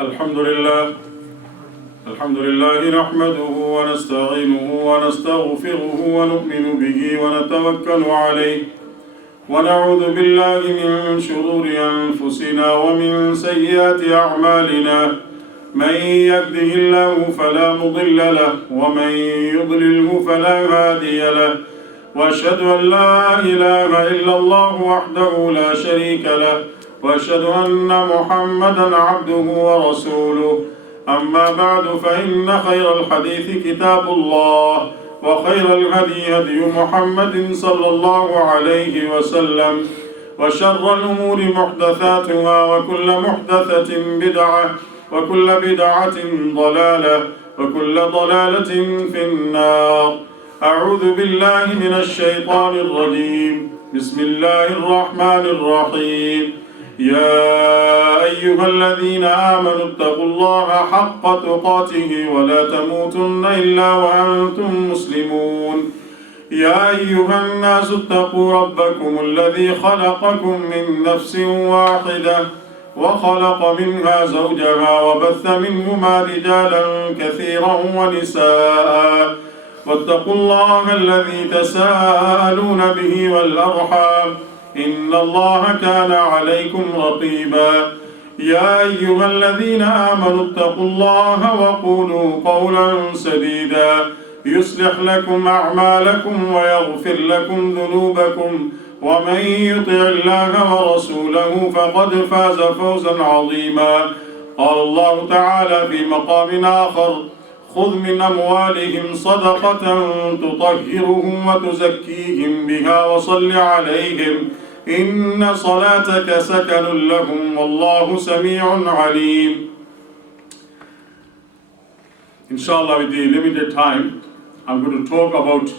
الحمد لله نحمده ونستعينه ونستغفره ونؤمن به ونتوكل عليه ونعوذ بالله من شرور أنفسنا ومن سيئات أعمالنا من يهده الله فلا مضل له ومن يضلله فلا هادي له وأشهد أن لا إله إلا الله وحده لا شريك له وأشهد أن محمدًا عبده ورسوله أما بعد فإن خير الحديث كتاب الله وخير الهدي هدي محمد صلى الله عليه وسلم وشر الأمور محدثاتها وكل محدثة بدعة وكل بدعة ضلالة وكل ضلالة في النار. أعوذ بالله من الشيطان الرجيم. بسم الله الرحمن الرحيم. يا أيها الذين آمنوا اتقوا الله حق تقاته ولا تموتن إلا وأنتم مسلمون. يا أيها الناس اتقوا ربكم الذي خلقكم من نفس واحدة وخلق منها زوجها وبث منهما رجالا كثيرا ونساء واتقوا الله الذي تساءلون به والأرحام إن الله كان عليكم رقيبا. يا أيها الذين آمنوا اتقوا الله وقولوا قولا سديدا يصلح لكم أعمالكم ويغفر لكم ذنوبكم ومن يطع الله ورسوله فقد فاز فوزا عظيما. قال الله تعالى في مقام آخر: خذ من أموالهم صدقة تطهرهم وتزكيهم بها وصل عليهم إن صلاتك سكن لهم والله سميع عليم. Inshallah, with the limited time, I'm going to talk about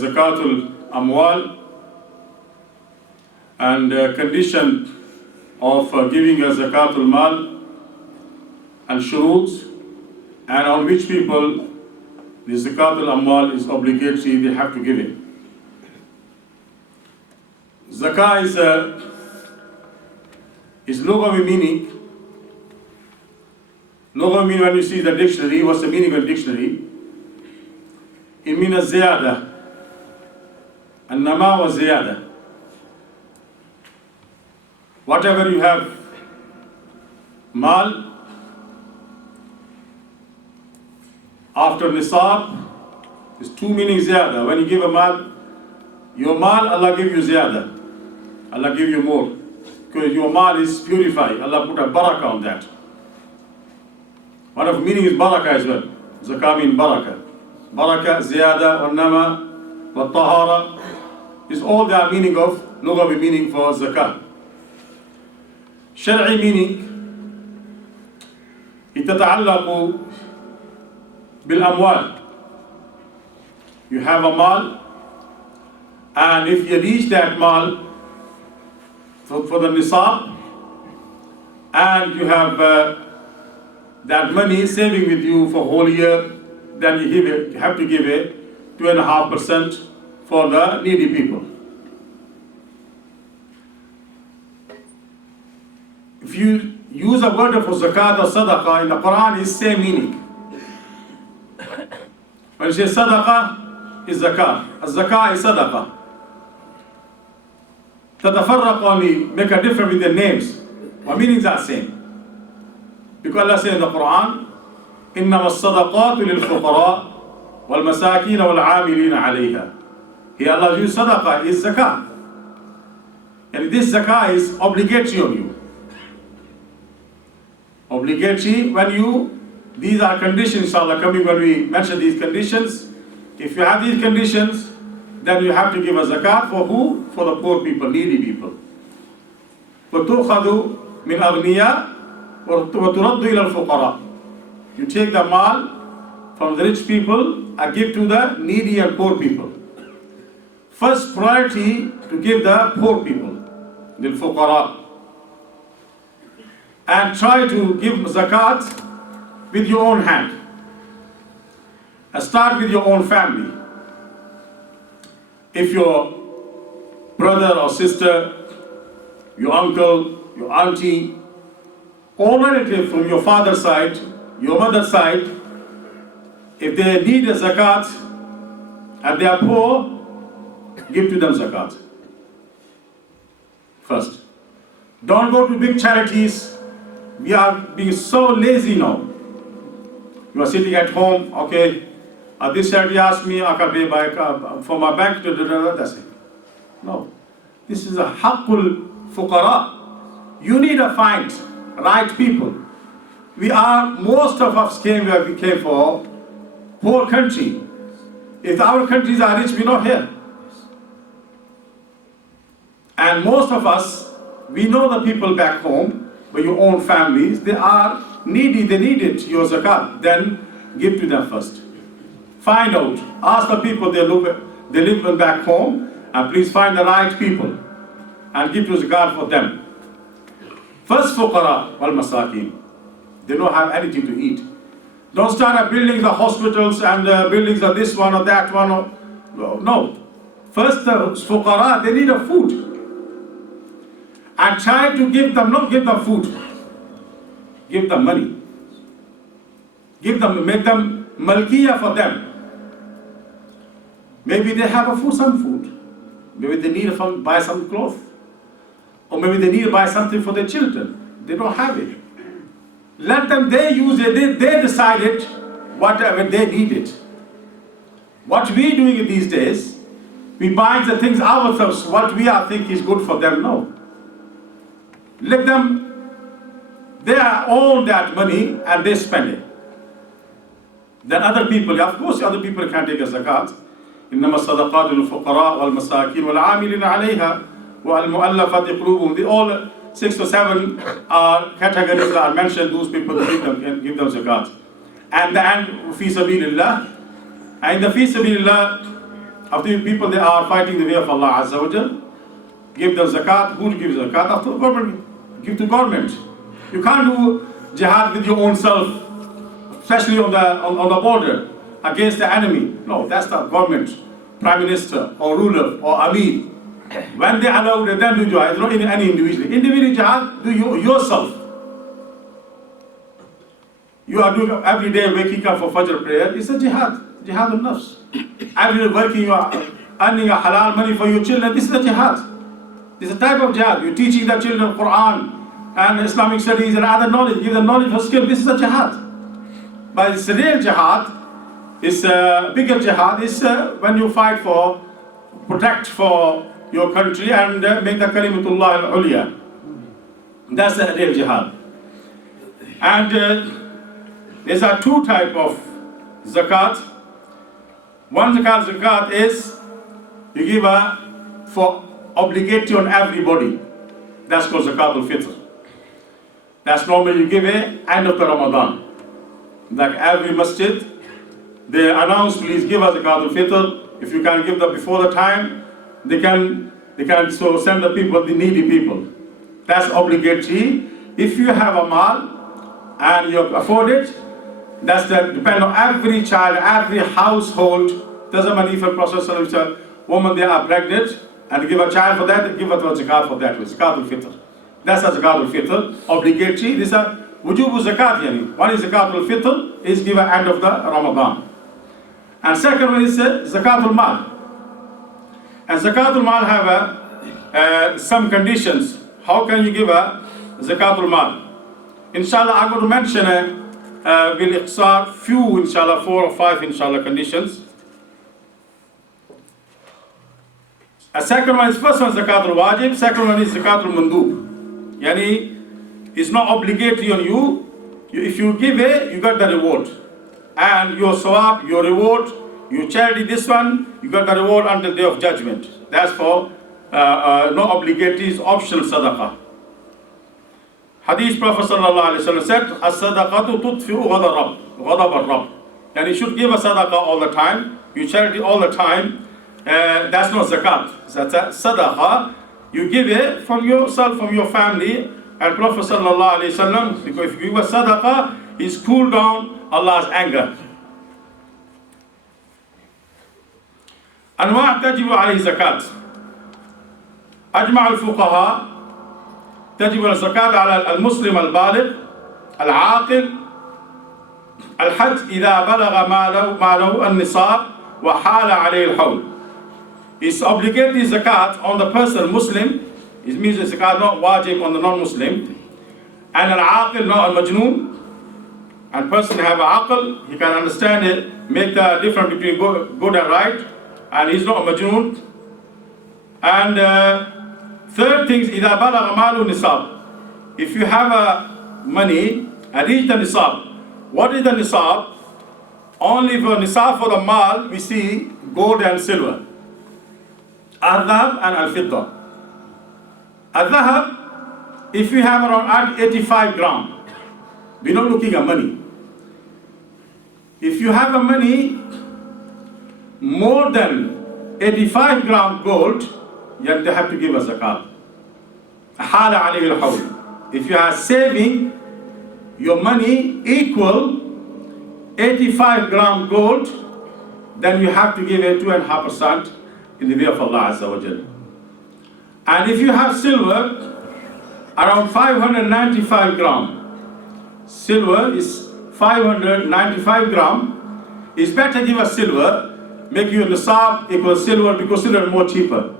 Zakatul Amwal and condition of giving a Zakatul Mal and shuruts, and on which people the Zakatul Amwal is obligatory, they have to give it. Zakah is lughawi meaning. Lughawi meaning, when you see the dictionary, what's the meaning of the dictionary? It means ziyada. An-nama wa ziyada. Whatever you have, mal, after nisab, is two meanings ziyada. When you give a mal, your mal, Allah give you ziyada. Allah give you more. Because your mal is purified. Allah put a barakah on that. One of the meaning is barakah as well. Zakah means barakah. Barakah, ziyada, wa-nama, wa-tahara is all the meaning of, lughawi meaning for zakah. Shar'i meaning, تتعلق بالأموال. You have a mal, and if you reach that mal for the nisab, and you have that money saving with you for whole year, then you have to give it 2.5% for the needy people. If you use a word for zakat or sadaqah in the Quran, is same meaning. When you say sadaqah, is zakat. Az-zakah is sadaqah. Tatafarraq only make a difference with the names. What meanings are same? Because Allah says in the Quran, إنما الصدقات للفقراء والمساكين والعاملين عليها. Here Allah uses sadaqah is zakah. And this zakah is obligatory on you. Obligatory when you, these are conditions, inshallah, coming when we mention these conditions. If you have these conditions, then you have to give a zakat for who? For the poor people, needy people. وَتُؤْخَذُ مِنْ أَغْنِيَاءٍ وَتُرَدُّ إِلَى الْفُقَرَاءِ. You take the mal from the rich people and give to the needy and poor people. First priority to give the poor people, the fuqara. And try to give zakat with your own hand. And start with your own family. If your brother or sister your uncle, your auntie, all relatives from your father's side, your mother's side, if they need a zakat and they are poor, give to them zakat. First. Don't go to big charities. We are being so lazy now. You are sitting at home, okay, this charity asked me, I can pay by, for my bank, that's it. No. This is a haqqul fuqara. You need to find right people. Most of us came where we came for poor country. If our countries are rich, we're not here. And most of us, we know the people back home, but your own families, they are needy, they need it, your zakat. Then give to them first. Find out, ask the people they live back home, and please find the right people and give to zakat for them. First fuqara wal masakin. They don't have anything to eat. Don't start building the hospitals and buildings of this one or that one. No. First the fuqara, they need a food. And try to give them, not give them food, give them money. Give them, make them malkiya for them. Maybe they have some food. Maybe they need to buy some clothes. Or maybe they need to buy something for their children. They don't have it. Let them, they use it, they decide it, whatever they need it. What we doing these days, we buy the things ourselves, what we are think is good for them, no. Let them, they own that money and they spend it. Then other people, of course other people can take a zakat. إنما الصدقات للفقراء والمساكين والعاملين عليها والمؤلفة قلوبهم. All 6 or 7 categories that are mentioned, those people give them zakat. And then fi sabilillah. And the fi sabilillah, of the people they are fighting the way of Allah Azza wa Jal, give them zakat. Who gives zakat? After the government. Give to government. You can't do jihad with your own self, especially on the border against the enemy. No, that's the government, prime minister or ruler or amir. When they allow it, then do jihad. It's not any individual. Individual jihad, do you yourself. You are doing every day waking up for Fajr prayer. It's a jihad, jihad al-nafs. Every day working, you are earning a halal money for your children. This is a jihad. This is a type of jihad. You're teaching the children Quran and Islamic studies and other knowledge. Give them knowledge for skill. This is a jihad. But it's a real jihad. It's a bigger jihad. It's when you fight for, protect for your country and make the kalimatullah al-ulya. That's the real jihad. And there are 2 types of zakat. One zakat is you give for obligatory on everybody. That's called zakat al-fitr. That's normally you give end of the Ramadan. Like every masjid, they announce, please give us zakat al-fitr. If you can give them before the time, they can so send the people, the needy people. That's obligatory. If you have a mal and you afford it, that's depend on every child, every household. Doesn't matter if a process woman they are pregnant and give a child for that, give a zakat for that, zakat al-fitr. That's a zakat al-fitr, obligatory. This is a wujub zakat yani. One is zakat al-fitr, is given end of the Ramadan. And second one is zakat al-mal. And zakat al-mal have some conditions. How can you give a zakat al-mal? Inshallah, I'm going to mention bil iqsar few, inshallah, 4 or 5 inshallah conditions. A second one is, first one is zakat al-wajib, second one is zakat al-mandub. Yani, it's not obligatory on you. If you give it, you got the reward. And your sawab, your reward, your charity, this one, you got the reward until the day of judgment. That's for no obligatory, it's optional sadaqah. Hadith Prophet sallallahu alaihi wasallam said, "As-sadaqatu tudfi'u ghadab ar-rabb." And you should give a sadaqah all the time, you charity all the time. That's not zakat. That's a sadaqah. You give it from yourself, from your family. And Prophet sallallahu alaihi wasallam, because if you give a sadaqah, it's cool down Allah's anger. أنواع تجب عليه زكاة. أجمع الفقهاء تجب الزكاة على المسلم البالغ العاقل الحج إذا بلغ ماله النصاب وحال عليه الحول. It's obligatory zakat on the person Muslim. It means the zakat not wajib on the non-Muslim. And al-aqil, not al-majnoon. And person have an aql, he can understand it, make the difference between good and right. And he's not a majnoon. And third thing is إذا بلغ ماله nisab. If you have money and reach the nisab. What is the nisab? Only for nisab for the mal we see gold and silver. Al-dhahab and al-fidda. Al-dhahab, if you have around 85 grams, we're not looking at money. If you have a money more than 85 gram gold, you have to give a zakat. Hala alayhi al-hawl. If you are saving your money equal 85 gram gold, then you have to give it 2.5% in the way of Allah Azza wa Jalla. And if you have silver, around 595 gram, silver is 595 gram, it's better give us silver, make you nisab equal silver because silver is more cheaper.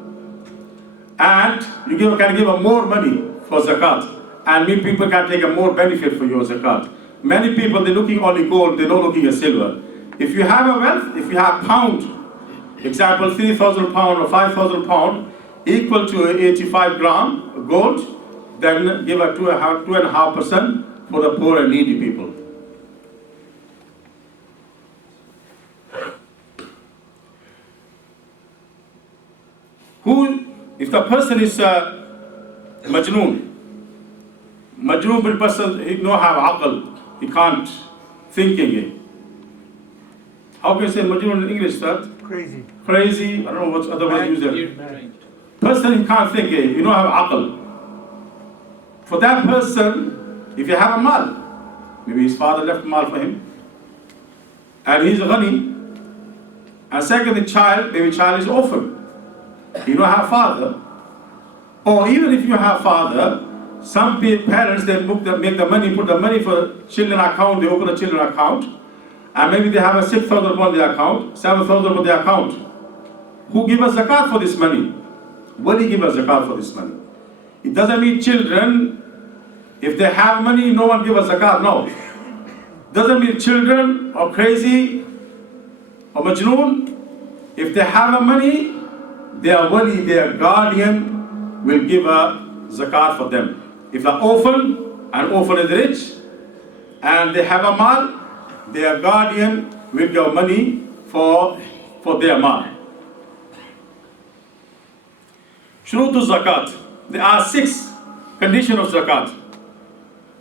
And you can give more money for zakat. And many people can take a more benefit for your zakat. Many people, they're looking only gold, they're not looking at silver. If you have a wealth, if you have pound, example 3,000 pound or 5,000 pound, equal to 85 gram gold, then give a 2.5% for the poor and needy people. If the person is majnoon person, he don't have aql, he can't think again. How can you say majnoon in English, sir? Crazy. Crazy, I don't know what other word use there. Person, he can't think again, you don't have aql. For that person, if you have a mal, maybe his father left mal for him, and he's a ghani, and second, the child, maybe child is orphan. You don't have father. Or even if you have father, some parents, they make the money, put the money for children account, they open a children account, and maybe they have a 6,000 on their account, 7,000 on their account. Who give us zakat for this money? What do you give us zakat for this money? It doesn't mean children, if they have money, no one give us zakat, no. Doesn't mean children are crazy or majnoon. If they have a money, their wali, their guardian will give a zakat for them. If they're orphan, and orphan is rich, and they have a mal, their guardian will give money for their mal. Shurutu zakat. There are 6 conditions of zakat.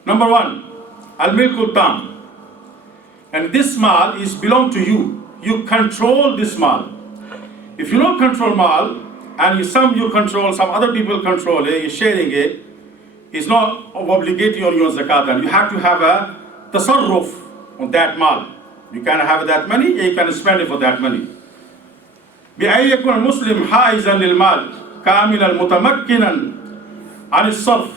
Number 1, al-milkul tam. And this mal is belong to you. You control this mal. If you don't control mal, and some you control, some other people control it, you're sharing it, it's not obligatory on your zakat. And you have to have a tasarruf on that mal. You can have that money, you can spend it for that money. بأن يكون المسلم حائزا للمال كاملا متمكنا عن الصرف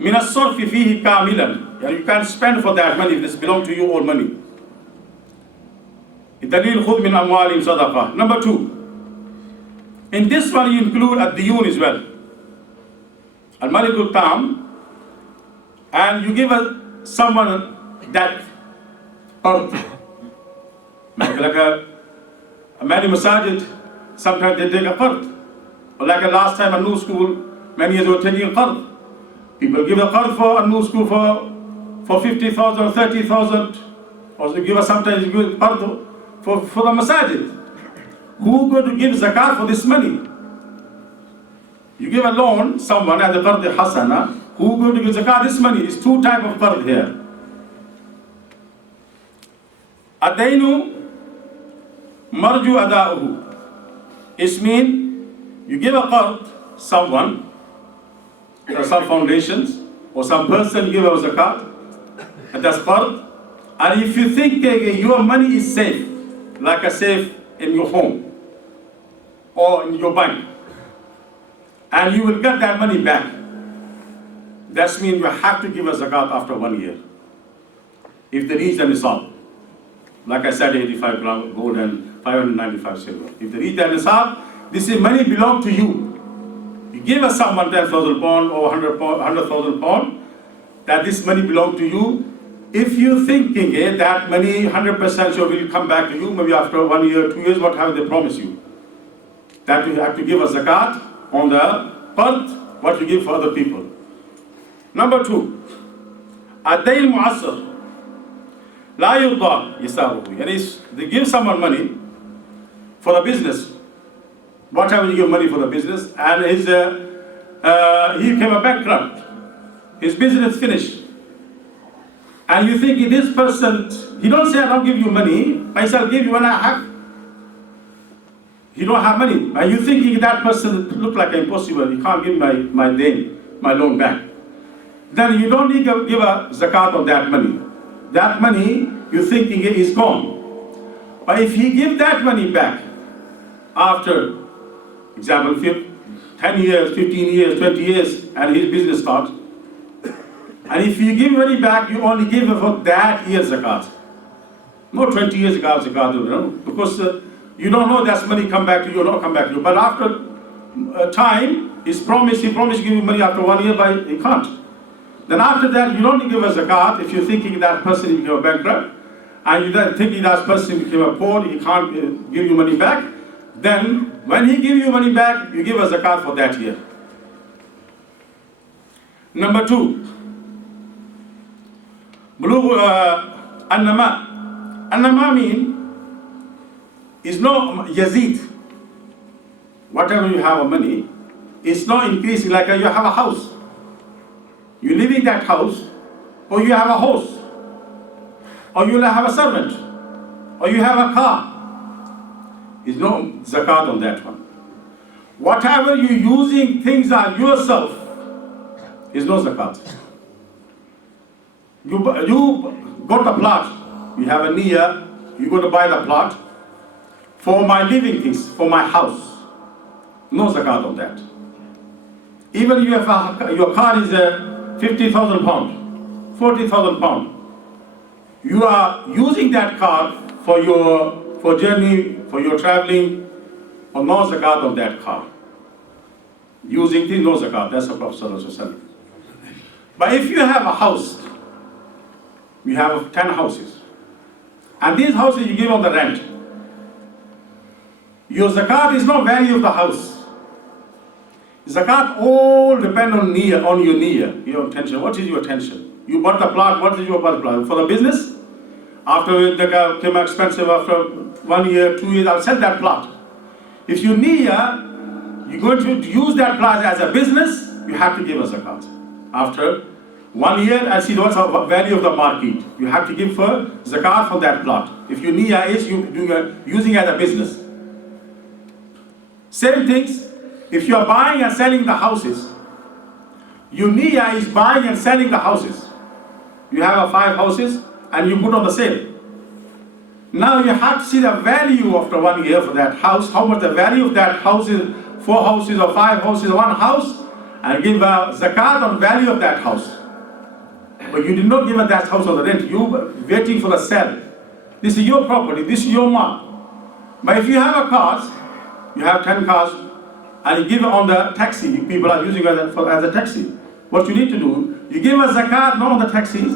من الصرف فيه كاملا. You can spend for that money if this belongs to you all money. الدليل خذ من أموالهم صدقة. Number 2, in this one you include ad-diyun as well. Al-malikul tam, and you give someone that earth. Like many masajid, sometimes they take a qard. Or like last time a new school, many years were taking a qard. People give a qard for a new school for 50,000, 30,000. Or they give sometimes you give qard for the masajid. Who going to give zakat for this money? You give a loan, someone at the qard hasana, who going to give zakat this money? It's 2 types of qard here. Adainu marju ada'uhu. It means you give a qard, someone, or some foundations, or some person give a zakat, and that's qard. And if you think your money is safe, like a safe in your home, or in your bank, and you will get that money back. that means you have to give a zakat after 1 year. If they reach the nisab, like I said, 85 gram gold and 595 silver. If they reach the nisab, this is money belong to you. You give us someone 10,000 pound or 100,000 pound, that this money belong to you. If you're thinking that money 100% will come back to you, maybe after 1 year, 2 years, what have they promised you? That you have to give a zakat on the part what you give for other people. Number 2, Ad-Dayn Mu'assar. La yurda yisabuhu. That is, they give someone money for the business. Whatever you give money for the business, and he became a bankrupt. His business finished. And you think this person, he don't say, I don't give you money, I shall give you when I have. He don't have money. And you thinking that person look like impossible, he can't give my loan back. Then you don't need to give a zakat on that money. That money, you're thinking is gone. But if he give that money back after, example, 10 years, 15 years, 20 years, and his business starts, and if you give money back, you only give for that year's zakat. No 20 years zakat, you know, because you don't know that money come back to you or not come back to you. But after time, he promised to give you money after 1 year, but he can't. Then after that, you don't give a zakat if you're thinking that person became a bankrupt, and you're then thinking that person became a poor, he can't give you money back. Then when he gives you money back, you give a zakat for that year. Number 2, An-Nama. An-Nama means is no yazid. Whatever you have of money, it's not increasing. Like you have a house. You live in that house, or you have a horse, or you have a servant, or you have a car. There's no zakat on that one. Whatever you're using things on yourself, is no zakat. You got a plot, you have a niyyah, you're going to buy the plot for my living things, for my house. No zakat on that. Even you have your car is 50,000 pounds, 40,000 pounds. You are using that car for journey, for your traveling, or no zakat on that car. Using things, no zakat. That's the Prophet Sallallahu Alaihi Wasallam. But if you have a house, you have 10 houses, and these houses you give on the rent, your zakat is not value of the house. Zakat all depend on niyyah, on your niyyah, your intention. What is your intention? You bought the plot, what is your plot? For the business? After it became expensive, after 1 year, 2 years, I'll sell that plot. If you niyyah, you're going to use that plot as a business, you have to give a zakat. After 1 year, and see what's the value of the market. You have to give for zakat for that plot. If your niyyah is using it as a business. Same things, if you are buying and selling the houses, your niyyah is buying and selling the houses. You have 5 houses and you put on the sale. Now you have to see the value after 1 year for that house, how much the value of that house is, 4 houses or 5 houses, 1 house, and give a zakat on value of that house. But you did not give that house on the rent, you were waiting for the sale. This is your property, this is your mark. But if you have a car, you have 10 cars, and you give it on the taxi, people are using it as a taxi. What you need to do, you give a zakat not on the taxis,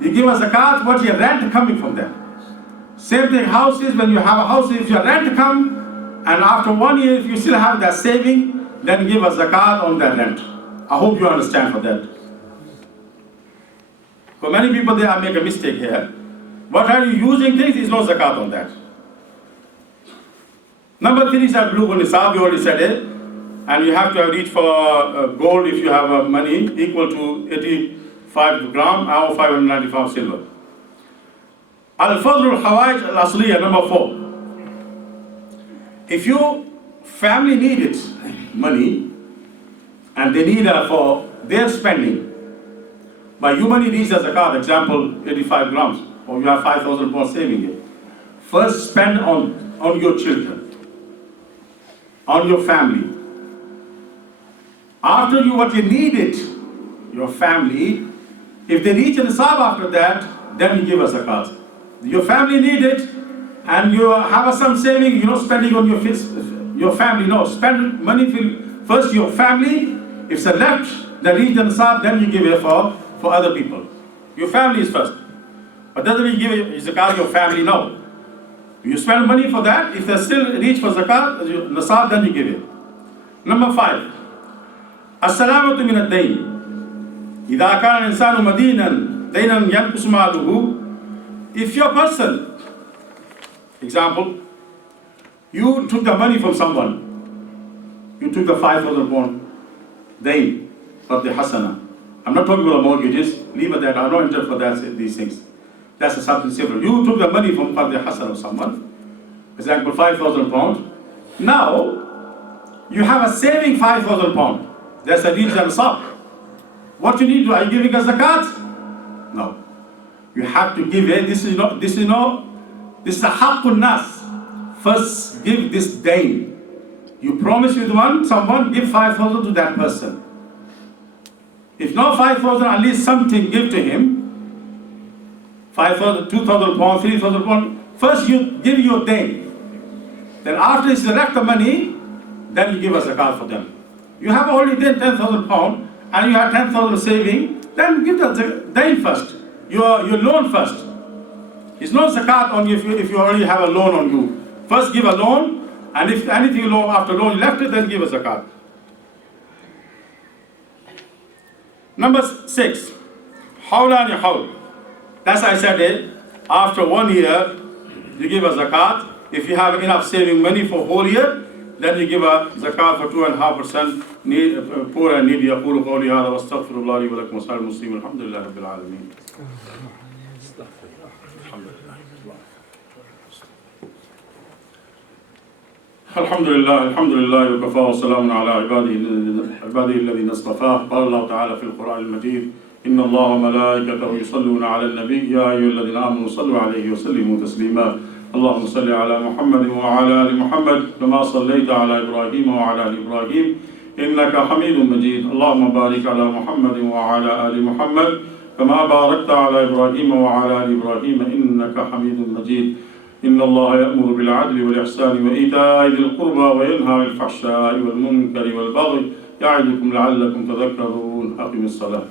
you give a zakat what your rent coming from them. Same thing, houses, when you have a house, if your rent come, and after 1 year, if you still have that saving, then give a zakat on that rent. I hope you understand for that. For many people, they make a mistake here. What are you using things is no zakat on that. Number 3 is Bulugh Nisab, we already said it. And you have to reach for gold if you have money equal to 85 gram or 595 silver. Al-Fadl al-Hawaj al-Asliya, number 4. If your family needed money and they need for their spending, but your money needs as a zakat, example 85 grams, or you have 5,000 pounds saving it. First spend on your children, on your family. After what you needed, your family, if they reach a nisab after that, then you give a zakat. Your family need it, and you have some saving, you're not spending on your family. No, spend money first your family. If it's left, then reach the nisab, then you give it for other people. Your family is first. But doesn't mean you give zakat your family, no. You spend money for that, if they still reach for zakat, nisab, then you give it. Number 5. As-salamatu min ad-dayn. Idha kana al-insanu madinan, daynan yanqus maluhu. If your person, example, you took the money from someone, you took the 5,000 pound dayn of the hasana. I'm not talking about mortgages, leave it that, I'm not interested for that, these things. That's something simple. You took the money from the hasana of someone, example 5,000 pound. Now, you have a saving 5,000 pound. That's a reach and nisab. What you need to do, are you giving a zakat? No. You have to give it. This is a haqqun nas. First, give this dayn. You promise with someone, give 5,000 to that person. If not 5,000, at least something give to him. 5,000, 2,000 pounds, 3,000 pounds. First, you give your dayn. Then after you select the money, then you give a zakat for them. You have already done 10,000 pounds and you have 10,000 saving, then give the dayn first. Your loan first. It's not zakat on you if you already have a loan on you. First give a loan, and if anything you loan after loan you left it, then give a zakat. Number 6. Hawlan ya hawl. That's I said it. After 1 year, you give a zakat. If you have enough saving money for whole year, then you give a zakat for 2.5% poor and needy. أقول قولي هذا واستغفر الله لي ولكم وسائر المسلمين الحمد لله رب العالمين. الحمد لله وكفى وسلام على عباده الذين اصطفاه. قال الله تعالى في القرآن المجيد: إن الله وملائكته يصلون على النبي يا أيها الذين آمنوا صلوا عليه وسلموا تسليما. اللهم صل على محمد وعلى آل محمد كما صليت على إبراهيم وعلى آل إبراهيم إنك حميد مجيد. اللهم بارك على محمد وعلى آل محمد كما باركت على إبراهيم وعلى آل إبراهيم إنك حميد مجيد. إن الله يأمر بالعدل والإحسان وإيتاء ذي القربى وينهى عن الفحشاء والمنكر والبغي يعظكم لعلكم تذكرون. أقم الصلاة.